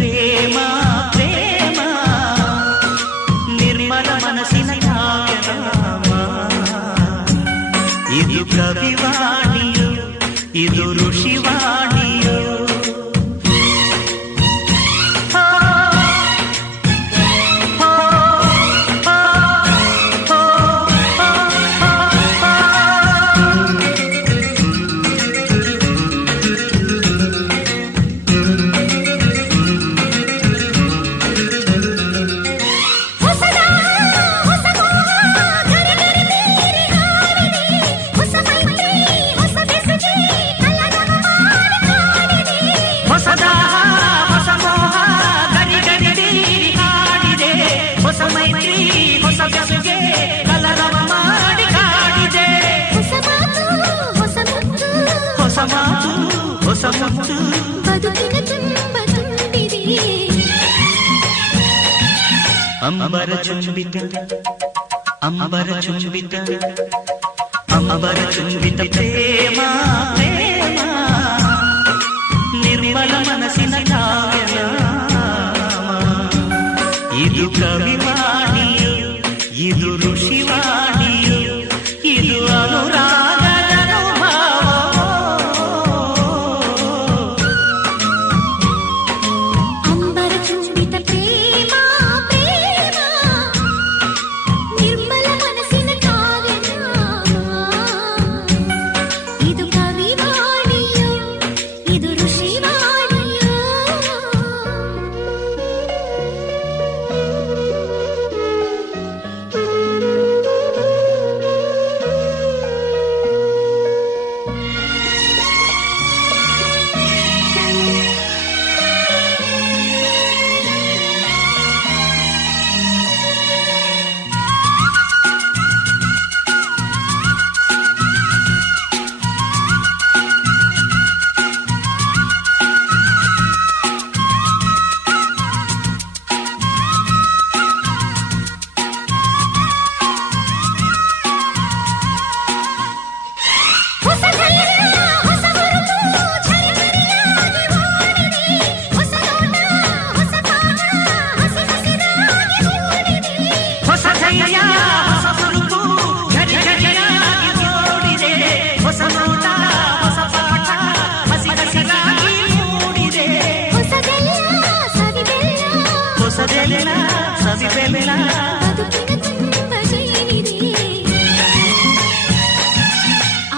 ಪ್ರೇಮ ಪ್ರೇಮ ನಿರ್ಮಲ ಮನಸ್ಸಿನ ಕಾವ್ಯನಾಮ. ಇದು ಕವಿವಾಣಿಯು ಇದು ಋಷಿವಾಣಿಯು. ಅಂಬರ ಚುಂಬಿತ ಅಂಬರ ಚುಂಬಿತ ಅಂಬರ ಚುಂಬಿತ ಪ್ರೇಮ ಪ್ರೇಮ ನಿರ್ಮಲ ಮನಸ್ಸಿನ ಕಾವ್ಯನಾಮ. ಇದು ಕವಿವಾಣಿಯು ಇದು ಋಷಿವಾಣಿಯು ಇದು ಅನುರಾಗದ ಅನುಭವ. ಅಂಬರ ಚುಂಬಿತ ಪ್ರೇಮ ಪ್ರೇಮ ನಿರ್ಮಲ ಮನಸ್ಸಿನ ಕಾವ್ಯನಾಮ. ಇದು ಕವಿವಾಣಿಯು ಇದು ಋಷಿವಾಣಿಯು.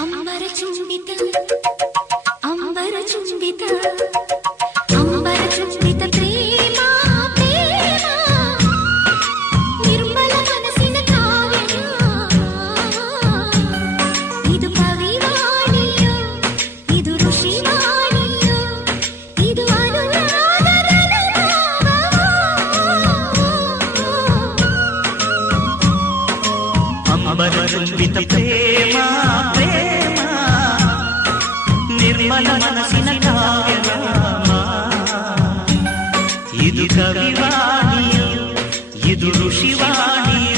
ಅಂಬರ ಚುಂಬಿತ ಅಂಬರ ಚುಂಬಿತ ಅಂಬರ ಚುಂಬಿತ ಪ್ರೇಮ ಪ್ರೇಮ ನಿರ್ಮಲ ಮನಸ್ಸಿನ ಕಾವ್ಯನಾಮ. ಇದು ಕವಿವಾಣಿಯು ಇದು ಋಷಿವಾಣಿಯು ಇದು ಅನುರಾಗದ ಅನುಭವ. ಅಂಬರ ಚುಂಬಿತ ಪ್ರೇಮ ಪ್ರೇಮ ನಿರ್ಮಲ ಮನಸ್ಸಿನ ಕಾವ್ಯನಾಮ. ಇದು ಕವಿವಾಣಿಯು ಇದು ಋಷಿವಾಣಿಯು